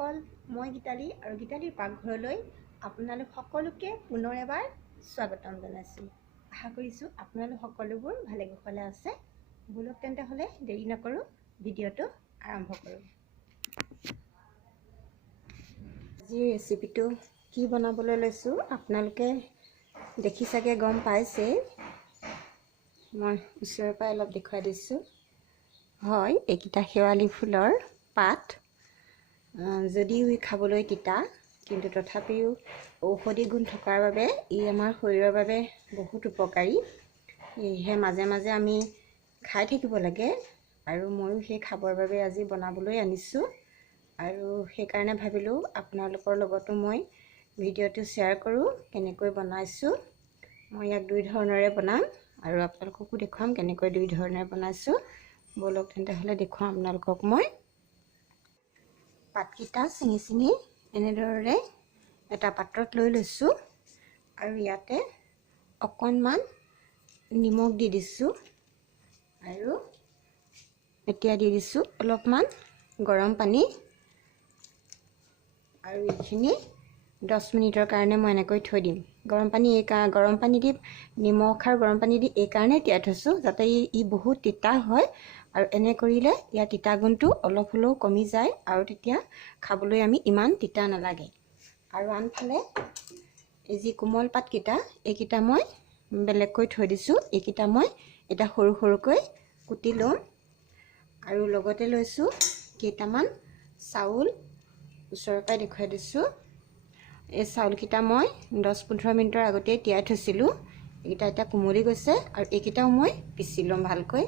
দৰ্শকসকল, মই গীতালি আৰু গীতালিৰ পাকঘৰলৈ আপোনালোক সকলোকে পুনৰ এবাৰ স্বাগতম জনাইছোঁ। আশা কৰিছোঁ আপোনালোক সকলোবোৰ ভালে কুশলে আছে। বলক তেন্তে হ'লে দেৰি নকৰোঁ, ভিডিঅ'টো আৰম্ভ কৰোঁ। আজিৰ ৰেচিপিটো কি বনাবলৈ লৈছোঁ আপোনালোকে দেখি চাগে গম পাইছেই। মই ওচৰৰ পৰা অলপ দেখুৱাই দিছোঁ। হয়, এইকেইটা শেৱালি ফুলৰ পাত। যদিও খাবলৈ তিতা, কিন্তু তথাপিও ঔষধি গুণ থকাৰ বাবে ই আমাৰ শৰীৰৰ বাবে বহুত উপকাৰী। সেয়েহে মাজে মাজে আমি খাই থাকিব লাগে, আৰু ময়ো সেই খাবৰ বাবে আজি বনাবলৈ আনিছোঁ। আৰু সেইকাৰণে ভাবিলোঁ আপোনালোকৰ লগতো মই ভিডিঅ'টো শ্বেয়াৰ কৰোঁ কেনেকৈ বনাইছোঁ। মই ইয়াক দুই ধৰণেৰে বনাম আৰু আপোনালোককো দেখুৱাম কেনেকৈ দুই ধৰণেৰে বনাইছোঁ। বলক তেন্তে হ'লে দেখুৱাম আপোনালোকক। মই পাতকেইটা ছিঙি এনেদৰে এটা পাত্ৰত লৈ লৈছোঁ, আৰু ইয়াতে অকণমান নিমখ দি দিছোঁ, আৰু এতিয়া দি দিছোঁ অলপমান গৰম পানী, আৰু এইখিনি 10 মিনিটৰ কাৰণে মই এনেকৈ থৈ দিম। গৰম পানী দি নিমখ আৰু গৰম পানী দি এইকাৰণে তিয়াই থৈছোঁ যাতে ই বহুত তিতা হয়, আৰু এনে কৰিলে ইয়াৰ তিতা গুণটো অলপ হ'লেও কমি যায়, আৰু তেতিয়া খাবলৈ আমি ইমান তিতা নালাগে। আৰু আনফালে এই যি কোমল পাতকেইটা, এইকেইটা মই বেলেগকৈ থৈ দিছোঁ। এইকেইটা মই এটা সৰু সৰুকৈ কুটি ল'ম, আৰু লগতে লৈছোঁ কেইটামান চাউল। ওচৰৰ পৰাই দেখুৱাই দিছোঁ। এই চাউলকেইটা মই 10-15 মিনিটৰ আগতেই তিয়াই থৈছিলোঁ। এইকেইটা এতিয়া কোমলি গৈছে, আৰু এইকেইটাও মই পিচি ল'ম ভালকৈ।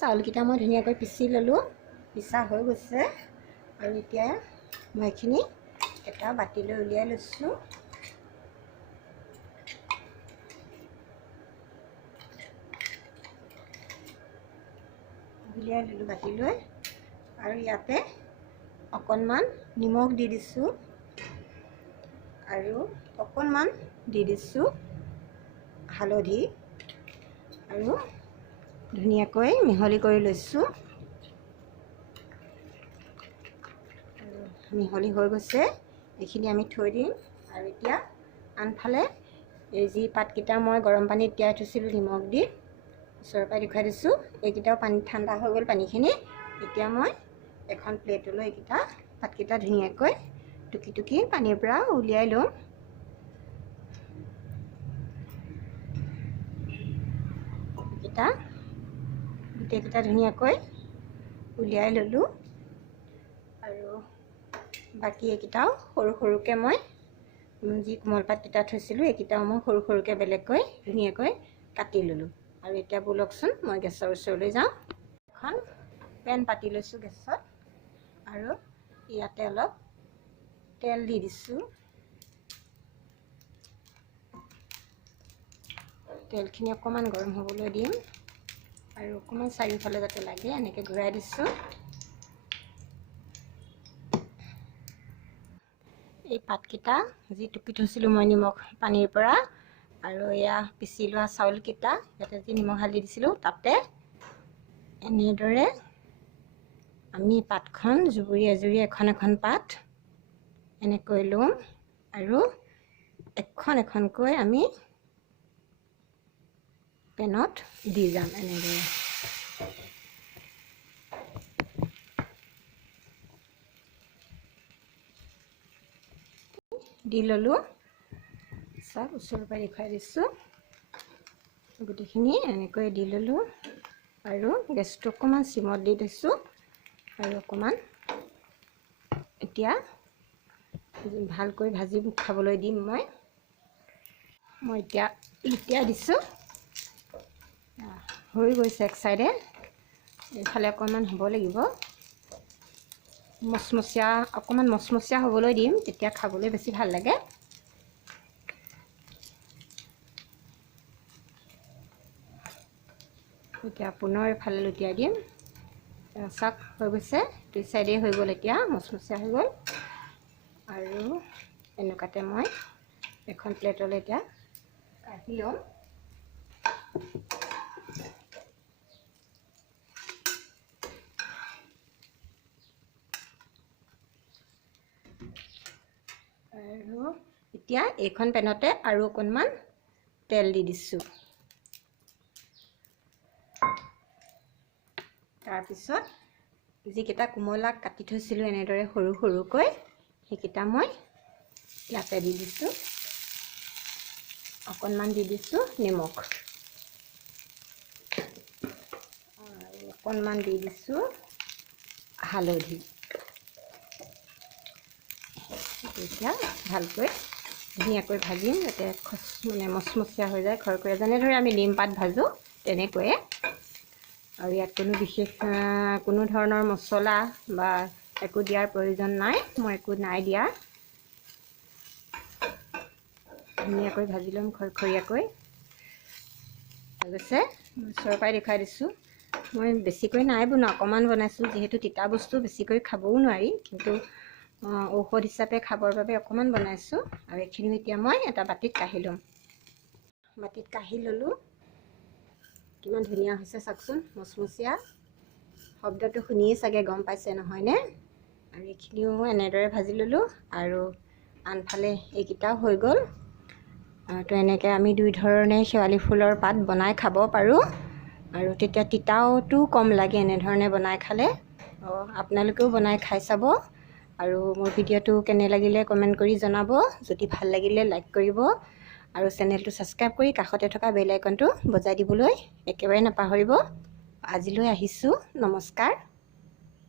চাউলকেইটা মই ধুনীয়াকৈ পিচি ল'লোঁ, পিচা হৈ গৈছে, আৰু এতিয়া মই এইখিনি এটা বাতিলৈ উলিয়াই লৈছোঁ। উলিয়াই ল'লোঁ বাতিলৈ, আৰু ইয়াতে অকণমান নিমখ দি দিছোঁ, আৰু অকণমান দি দিছোঁ হালধি, আৰু ধুনীয়াকৈ মিহলি কৰি লৈছোঁ। মিহলি হৈ গৈছে, এইখিনি আমি থৈ দিম। আৰু এতিয়া আনফালে এই যি পাতকেইটা মই গৰম পানীত তিয়াই থৈছিলোঁ নিমখ দি, ওচৰৰ পৰাই দেখুৱাই দিছোঁ। এইকেইটাও পানী ঠাণ্ডা হৈ গ'ল পানীখিনি। এতিয়া মই এখন প্লেটলৈ এইকেইটা পাতকেইটা ধুনীয়াকৈ টুকি টুকি পানীৰ পৰা উলিয়াই লওঁ। গোটেইকেইটা ধুনীয়াকৈ উলিয়াই ল'লোঁ, আৰু বাকী এইকেইটাও সৰু সৰুকৈ মই যি কোমল পাতকেইটা থৈছিলোঁ এইকেইটাও মই সৰু সৰুকৈ বেলেগকৈ ধুনীয়াকৈ কাটি ল'লোঁ। আৰু এতিয়া ব'লকচোন মই গেছৰ ওচৰলৈ যাওঁ। এখন পেন পাতি লৈছোঁ গেছত, আৰু ইয়াতে অলপ তেল দি দিছোঁ। তেলখিনি অকণমান গৰম হ'বলৈ দিম, আৰু অকণমান চাৰিওফালে যাতে লাগে এনেকৈ ঘূৰাই দিছোঁ। এই পাতকেইটা যি টুকি থৈছিলোঁ মই নিমখ পানীৰ পৰা, আৰু এয়া পিচি লোৱা চাউলকেইটা ইয়াতে যি নিমখ হালধি দিছিলোঁ তাতে এনেদৰে আমি পাতখন জুবুৰি এজুৰি এখন এখন পাত এনেকৈ ল'ম, আৰু এখন এখনকৈ আমি পেনত দি যাম এনেদৰে। দি ল'লোঁ, চাওক ওচৰৰ পৰা দেখুৱাই দিছোঁ। গোটেইখিনি এনেকৈ দি ল'লোঁ, আৰু গেছটো অকণমান চিমত দি দিছোঁ, আৰু অকণমান এতিয়া ভালকৈ ভাজি খাবলৈ দিম। মই এতিয়া দিছোঁ, হৈ গৈছে এক চাইডে, এইফালে অকণমান হ'ব লাগিব। অকণমান মচমচীয়া হ'বলৈ দিম, তেতিয়া খাবলৈ বেছি ভাল লাগে। এতিয়া পুনৰ এফালে লুটিয়াই দিম। চাক হৈ গৈছে, দুই চাইডেই হৈ গ'ল, এতিয়া মচমচীয়া হৈ গ'ল। আৰু এনেকুৱাতে মই এখন প্লেটলৈ এতিয়া কাঢ়ি ল'ম। এতিয়া এইখন পেনতে আৰু অকণমান তেল দি দিছোঁ। তাৰপিছত যিকেইটা কোমলা কাটি থৈছিলোঁ এনেদৰে সৰু সৰুকৈ সেইকেইটা মই ইয়াতে দি দিছোঁ। অকণমান দি দিছোঁ নিমখ আৰু অকণমান দি দিছোঁ হালধি। এতিয়া ভালকৈ ধুনীয়াকৈ ভাজিম যাতে মচমচীয়া হৈ যায়, খৰখৰীয়া, যেনেদৰে আমি নিমপাত ভাজোঁ তেনেকৈয়ে। আৰু ইয়াত কোনো ধৰণৰ মছলা বা একো দিয়াৰ প্ৰয়োজন নাই, মই একো নাই দিয়া। ধুনীয়াকৈ ভাজি ল'ম খৰখৰীয়াকৈ। গৈছে ওচৰৰ পৰাই দেখুৱাই দিছোঁ। মই বেছিকৈ নাই বনোৱা, অকণমান বনাইছোঁ, যিহেতু তিতা বস্তু বেছিকৈ খাবও নোৱাৰি, কিন্তু ঔষধ হিচাপে খাবৰ বাবে অকণমান বনাইছোঁ। আৰু এইখিনি এতিয়া মই এটা বাতিত কাঢ়ি ল'ম। বাতিত কাঢ়ি ল'লোঁ। কিমান ধুনীয়া হৈছে চাওকচোন, মচমচীয়া। শব্দটো শুনিয়ে চাগে গম পাইছে নহয়নে? আৰু এইখিনিও এনেদৰে ভাজি ল'লোঁ আৰু আনফালে এইকেইটাও হৈ গ'ল। তো এনেকৈ আমি দুই ধৰণে শেৱালি ফুলৰ পাত বনাই খাব পাৰোঁ আৰু তেতিয়া তিতাওটো কম লাগে এনেধৰণে বনাই খালে। আপোনালোকেও বনাই খাই চাব আৰু মোৰ ভিডিঅ'টো কেনে লাগিলে কমেণ্ট কৰি জনাব। যদি ভাল লাগিলে লাইক কৰিব আৰু চেনেলটো ছাবস্ক্ৰাইব কৰি কাষতে থকা বেল আইকনটো বজাই দিবলৈ একেবাৰে নাপাহৰিব। আজিলৈ আহিছোঁ, নমস্কাৰ।